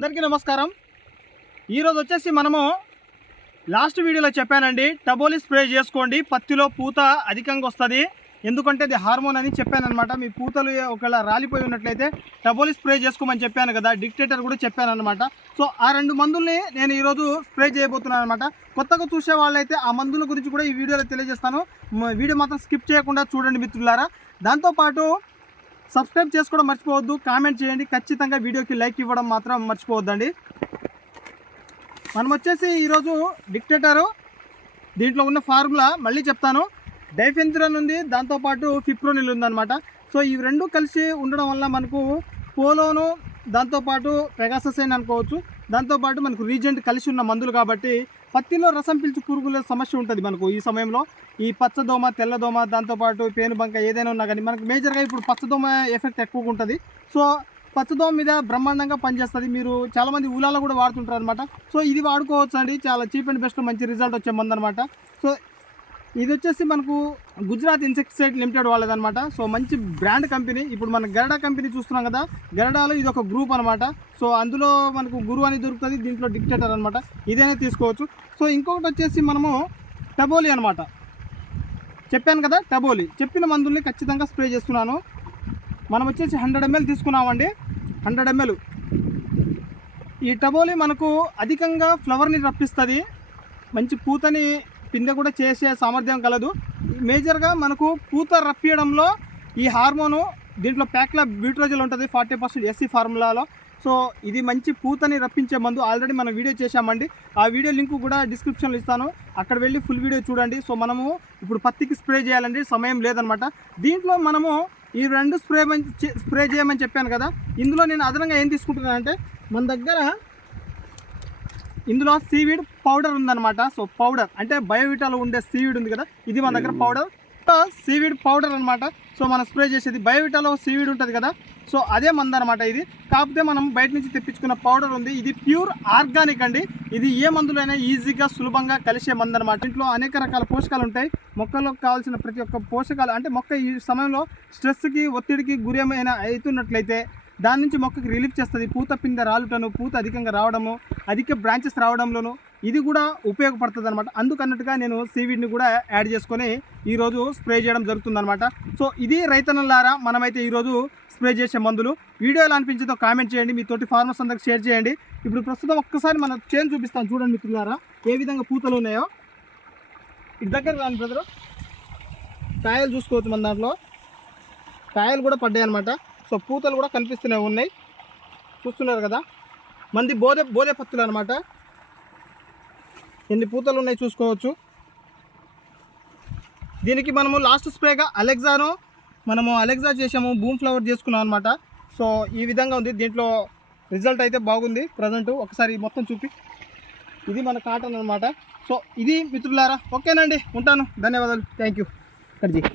అందరికీ నమస్కారం. ఈరోజు వచ్చేసి మనము లాస్ట్ వీడియోలో చెప్పానండి టబోలి స్ప్రే చేసుకోండి పత్తిలో పూత అధికంగా వస్తుంది. ఎందుకంటే అది హార్మోన్ అని చెప్పానమాట మీ పూతలు ఒకవేళ రాలిపోయి ఉన్నట్లయితే టబోలి స్ప్రే చేసుకోమని చెప్పాను కదా డిక్టేటర్ కూడా చెప్పానమాట సో ఆ రెండు మందుల్ని నేను ఈరోజు స్ప్రే చేయబోతున్నాను అనమాట కొత్తగా చూసే వాళ్ళైతే ఆ మందుల గురించి కూడా ఈ వీడియోలో తెలియజేస్తాను. వీడియో మాత్రం స్కిప్ చేయకుండా చూడండి మిత్రులారా. దాంతోపాటు సబ్స్క్రైబ్ చేసుకోవడం మర్చిపోవద్దు. కామెంట్ చేయండి. ఖచ్చితంగా వీడియోకి లైక్ ఇవ్వడం మాత్రం మర్చిపోవద్దండి. మనం వచ్చేసి ఈరోజు డిక్టేటరు. దీంట్లో ఉన్న ఫార్ములా మళ్ళీ చెప్తాను. డైఫెన్థ్రన్ ఉంది దాంతోపాటు ఫిప్రోనిల్ ఉందన్నమాట. సో ఇవి రెండు కలిసి ఉండడం వల్ల మనకు పోలోను దాంతోపాటు పెగాససైన్ అనుకోవచ్చు. దాంతోపాటు మనకు రీజెంట్ కలిసి ఉన్న మందులు కాబట్టి పత్తిలో రసం పిలిచి పురుగుల సమస్య ఉంటుంది మనకు ఈ సమయంలో. ఈ పచ్చదోమ తెల్లదోమ దాంతోపాటు పేనుబంక ఏదైనా ఉన్నా కానీ మనకు మేజర్గా ఇప్పుడు పచ్చదోమ ఎఫెక్ట్ ఎక్కువగా ఉంటుంది. సో పచ్చదోమ మీద బ్రహ్మాండంగా పనిచేస్తుంది. మీరు చాలామంది ఊళ్ళలో కూడా వాడుతుంటారు అనమాట సో ఇది వాడుకోవచ్చు అండి చాలా చీప్ అండ్ బెస్ట్ మంచి రిజల్ట్ వచ్చే మంది అనమాట సో ఇది వచ్చేసి మనకు గుజరాత్ ఇన్సెక్టిసైడ్ లిమిటెడ్ వాళ్ళదనమాట సో మంచి బ్రాండ్ కంపెనీ. ఇప్పుడు మన గరడా కంపెనీ చూస్తున్నాం కదా గరడాలో ఇది ఒక గ్రూప్ అనమాట సో అందులో మనకు గురు అని దొరుకుతుంది దీంట్లో డిక్టేటర్ అనమాట ఇదైనా తీసుకోవచ్చు. సో ఇంకొకటి వచ్చేసి మనము టబోలి అనమాట చెప్పాను కదా టబోలి. చెప్పిన మందుల్ని ఖచ్చితంగా స్ప్రే చేస్తున్నాను. మనం వచ్చేసి హండ్రెడ్ ఎంఎల్ తీసుకున్నామండి. Hundred ML. ఈ టబోలి మనకు అధికంగా ఫ్లవర్ని రప్పిస్తుంది. మంచి పూతని పిందె కూడా చేసే సామర్థ్యం కలదు. మేజర్గా మనకు పూత రప్పియడంలో ఈ హార్మోను దీంట్లో ప్యాక్లా బ్యూట్రోజల్ ఉంటుంది ఫార్టీ పర్సెంట్ ఎస్సీ ఫార్ములాలో. సో ఇది మంచి పూతని రప్పించే మందు ఆల్రెడీ మనం వీడియో చేశామండి. ఆ వీడియో లింక్ కూడా డిస్క్రిప్షన్లో ఇస్తాను. అక్కడ వెళ్ళి ఫుల్ వీడియో చూడండి. సో మనము ఇప్పుడు పత్తికి స్ప్రే చేయాలండి సమయం లేదనమాట. దీంట్లో మనము ఈ రెండు స్ప్రే స్ప్రే చేయమని చెప్పాను కదా. ఇందులో నేను అదనంగా ఏం తీసుకుంటున్నానంటే మన దగ్గర ఇందులో సీవీడ్ పౌడర్ ఉందన్నమాట. సో పౌడర్ అంటే బయోవిటాలో ఉండే సీవీడ్ ఉంది కదా ఇది మన దగ్గర పౌడర్ సీవీడ్ పౌడర్ అన్నమాట. సో మనం స్ప్రే చేసేది బయోవిటాలో సీవీడ్ ఉంటుంది కదా సో అదే మందు అనమాట ఇది. కాకపోతే మనం బయట నుంచి తెప్పించుకున్న పౌడర్ ఉంది. ఇది ప్యూర్ ఆర్గానిక్ అండి. ఇది ఏ మందులైనా ఈజీగా సులభంగా కలిసే మందు అనమాట ఇంట్లో అనేక రకాల పోషకాలు ఉంటాయి. మొక్కలకు కావాల్సిన ప్రతి ఒక్క పోషకాలు అంటే మొక్క ఈ సమయంలో స్ట్రెస్కి ఒత్తిడికి గురేమైనా అవుతున్నట్లయితే దాని నుంచి మొక్కకి రిలీఫ్ చేస్తుంది. పూత పిందె రాలుటను పూత అధికంగా రావడము అధిక బ్రాంచెస్ రావడంలోను ఇది కూడా ఉపయోగపడుతుంది అనమాట అందుకన్నట్టుగా నేను సీవీడ్ని కూడా యాడ్ చేసుకొని ఈరోజు స్ప్రే చేయడం జరుగుతుందన్నమాట. సో ఇది రైతన్నలారా మనమైతే ఈరోజు స్ప్రే చేసే మందులు. వీడియో ఎలా అనిపించిందో కామెంట్ చేయండి. మీ తోటి ఫార్మర్స్ అందరికి షేర్ చేయండి. ఇప్పుడు ప్రస్తుతం ఒక్కసారి మనం చేంజ్ చూపిస్తాను చూడండి మిత్రులారా ఏ విధంగా పూతలు ఉన్నాయో. ఇటు దగ్గర రాని బ్రదరు కాయలు చూసుకోవచ్చు మన దాంట్లో. కాయలు కూడా పడ్డాయి అనమాట సో పూతలు కూడా కనిపిస్తూనే ఉన్నాయి. చూస్తున్నారు కదా? మంది బోధే బోధే పత్తులు అనమాట ఎన్ని పూతలు ఉన్నాయి చూసుకోవచ్చు. దీనికి మనము లాస్ట్ స్ప్రేగా అలెగ్జాను మనము అలెగ్జా చేసాము బూమ్ ఫ్లవర్ చేసుకున్నాం అనమాట సో ఈ విధంగా ఉంది. దీంట్లో రిజల్ట్ అయితే బాగుంది. ప్రజెంట్ ఒకసారి మొత్తం చూపి. ఇది మన కాటన్ అనమాట సో ఇది మిత్రులారా ఓకేనండి. ఉంటాను. ధన్యవాదాలు. Thank you